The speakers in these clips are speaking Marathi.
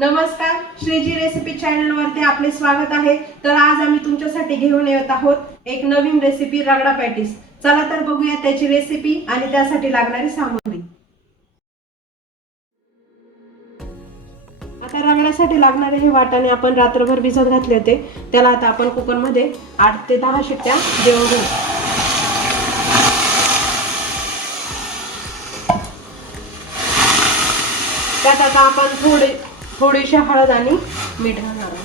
नमस्कार, श्रीजी रेसिपी चॅनल वरती आपले स्वागत आहे। तर आज आम्ही तुमच्यासाठी घेऊन येत आहोत एक नवीन रेसिपी रगडा पॅटीस। चला तर बघूया त्याची रेसिपी आणि त्यासाठी लागणारी सामग्री। आता रगड्यासाठी लागणारे हे वाटाणे आपण रात्रभर भिजत घातले होते। त्याला आता आपण कुकर मध्ये 8 ते 10 शिट्ट्या देऊन घेऊ। त्यात आता आपण थोडीशी हळद आणि मीठ घालणार आहोत।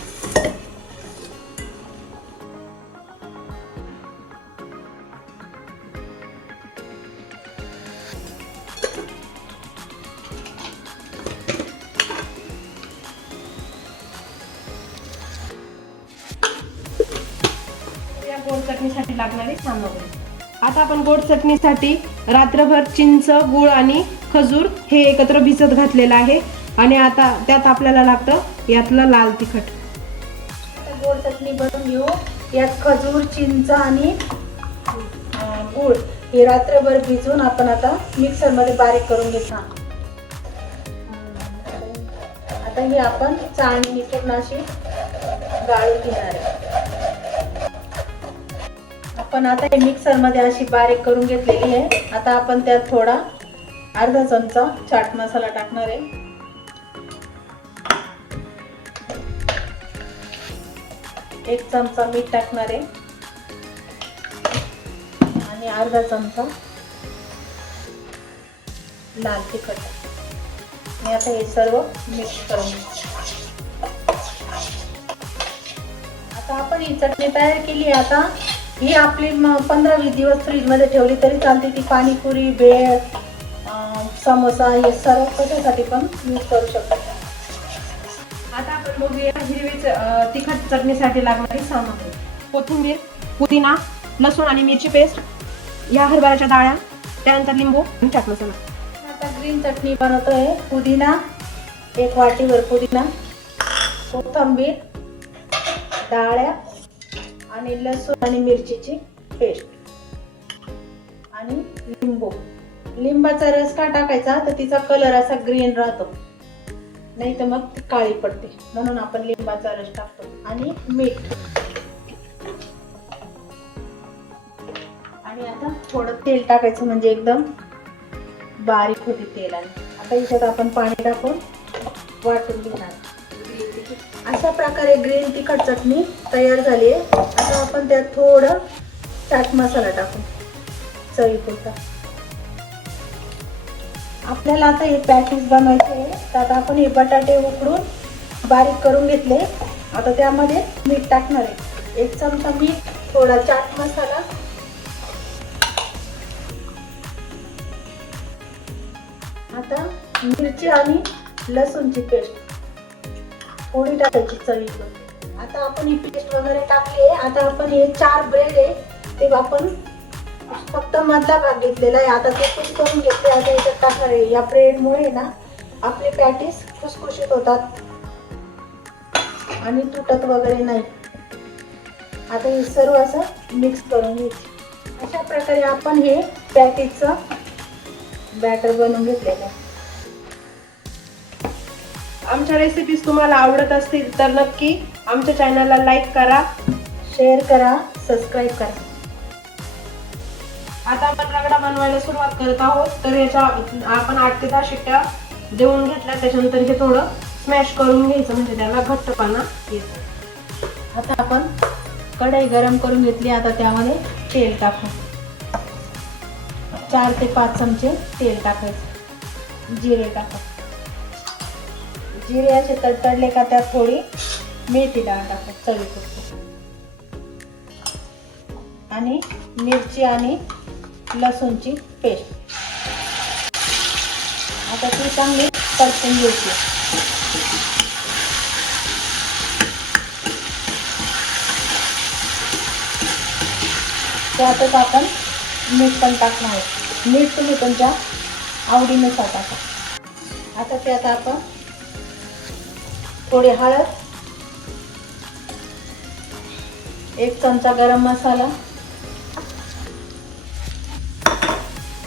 या गोड चटणीसाठी लागणारी सामग्री। आता आपण गोड चटणीसाठी रात्रभर चिंच, गूळ आणि खजूर हे एकत्र भिजत घातलेलं आहे। आणि आता त्यात आपल्याला लागतं यातलं लाल तिखट। गोड चटणी बनवून घेऊ। यात खजूर, चिंच आणि गूळ हे रात्रभर भिजवून आपण आता मिक्सर मध्ये बारीक करून घेतो। आता ही आपण चाळणीने पूर्ण अशी गाळून घेणार आहे। आपण आता हे मिक्सर मध्ये अशी बारीक करून घेतलेली आहे। आता आपण त्यात थोडा अर्धा चमचा चाट मसाला टाकणार आहे। एक चमचा मीठ टाकणार आहे आणि अर्धा चमचा लाल तिखट। आणि आता हे सर्व मिक्स करून आता आपण ही चटणी तयार केली। आता ही आपली 15-20 दिवस फ्रीज मध्ये ठेवली तरी चालते। ती पाणीपुरी, भेळ, समोसा हे सर्व कशासाठी पण यूज करू शकतो। आता आपण बघूया हिरवी तिखट चटणीसाठी लागणारी सामग्री। कोथिंबीर, पुदिना, लसूण आणि मिरची पेस्ट, या हरभऱ्याच्या डाळ्या, त्यानंतर लिंबू आणि चाट मसाला। आता ग्रीन चटणी बनवतोय। पुदिना, एक वाटीभर पुदिना, कोथिंबीर, डाळ्या आणि लसूण आणि मिरचीची पेस्ट आणि लिंबू। लिंबाचा रस का टाकायचा तर तिचा कलर असा ग्रीन राहतो, नाही तर मग ती काळी पडते, म्हणून आपण लिंबाचा रस टाकतो। आणि मीठ आणि आता थोडं तेल टाकायचं म्हणजे एकदम बारीक होते तेलाने। आता याच्यात आपण पाणी टाकून वाटून घेणार। अशा प्रकारे ग्रीन तिखट चटणी तयार झाली आहे। आता आपण त्यात थोडं चाट मसाला टाकू चवीपुरता। आपल्याला आता हे पॅटीस बनवायचे आहे। तर आता आपण हे बटाटे उकडून बारीक करून घेतले। आता त्यामध्ये मीठ टाकणार आहे, 1 चमचा मीठ, थोडा चाट मसाला, आता मिरची आणि लसूणची पेस्ट थोडी टाकायची चवीपुरती। आता आपण ही पेस्ट वगैरे टाकली आहे। आता आपण हे 4 ब्रेड आहे ते आपण फक्त मधला भाग घेतलेला आहे। आता ते कुक करून घेतले। आता याच्यात टाकणार आहे। या ब्रेडमुळे ना आपले पॅटीस खुसखुशीत होतात आणि तुटत वगैरे नाही। आता हे सर्व असं मिक्स करून घ्यायचं। अशा प्रकारे आपण हे पॅटीसचं बॅटर बनवून घेतलेलं आहे। आमच्या रेसिपीज तुम्हाला आवडत असतील तर नक्की आमच्या चॅनलला लाईक करा, शेअर करा, सबस्क्राईब करा। आता आपण रगडा बनवायला सुरुवात करत आहोत। तर याच्या आपण 8 ते 10 शिट्ट्या देऊन घेतल्या। त्याच्यानंतर हे थोडं स्मॅश करून घ्यायचं म्हणजे त्याला घट्टपणा येतो। आता आपण कढई गरम करून घेतली। आता त्यामध्ये तेल टाकू, 4 ते 5 चमचे तेल टाकायचं। जिरे टाका, जिरे असे तडतडले का त्यात थोडी मेथी डाळ टाका चवीपुरती आणि मिरची आणि लसूणची पेस्ट। आता ती चांगली परतून घ्यायची। त्यातच आपण मीठ पण टाकणार आहे। मीठ तुम्ही तुमच्या आवडीनुसार टाका। आता त्यात आपण थोडी हळद, 1 चमचा गरम मसाला,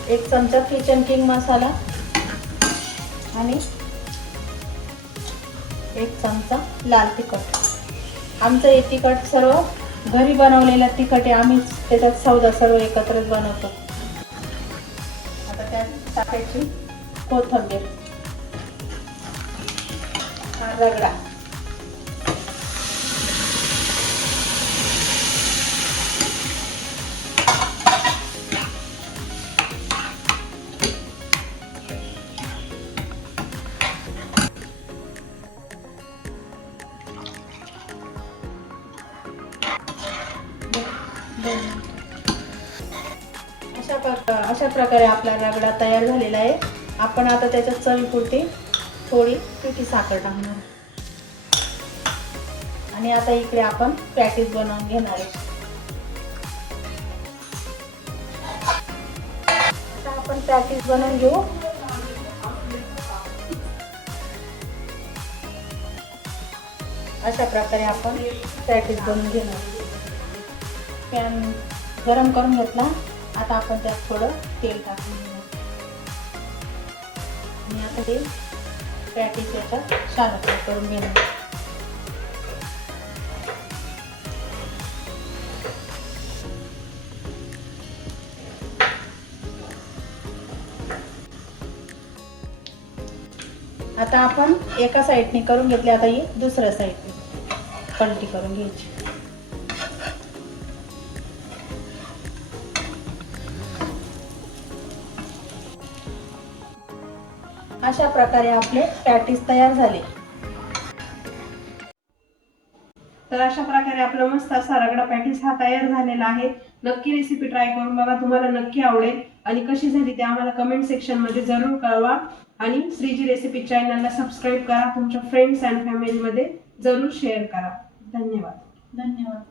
1 चमचा किचन किंग मसाला आणि 1 चमचा लाल तिखट. आमचं हे तिखट सर्व घरी बनवलेलं तिखट आहे, आम्ही त्याच्यात सौदा सर्व एकत्रच बनवतो. आता त्यात टाकायची कोथिंबीर, हा रगडा, अशा प्रकारे आपला रगडा तयार झालेला आहे. आपण आता त्याच्यात चवीपुरती थोडी पिठी साखर टाकणार आणि आता इकडे आपण पॅटीस बनवून घेणार आहे. आता आपण पॅटीस बनवून घेऊ. अशा प्रकारे आपण पॅटीस बनवून घेणार. पॅन गरम करून घेतला. आता आपण त्यात थोडं तेल टाकून घेणार आणि आता ते पॅटीस याच्यात शालो करून घेणार. आता आपण एका साईडने करून घेतले. आता ही दुसऱ्या साईडने पलटी करून घ्यायची. अशा प्रकारे आपले पॅटीस तयार झाले. तर अशा प्रकारे आपला मस्त असा रगडा पॅटीस हा तयार झालेला आहे. नक्की रेसिपी ट्राय करून बघा, तुम्हाला नक्की आवडेल. आणि कशी झाली ते आम्हाला कमेंट सेक्शन मध्ये जरूर कळवा. आणि श्रीजी रेसिपी चॅनलला सबस्क्राईब करा. तुमच्या फ्रेंड्स अँड फॅमिलीमध्ये जरूर शेअर करा. धन्यवाद. धन्यवाद.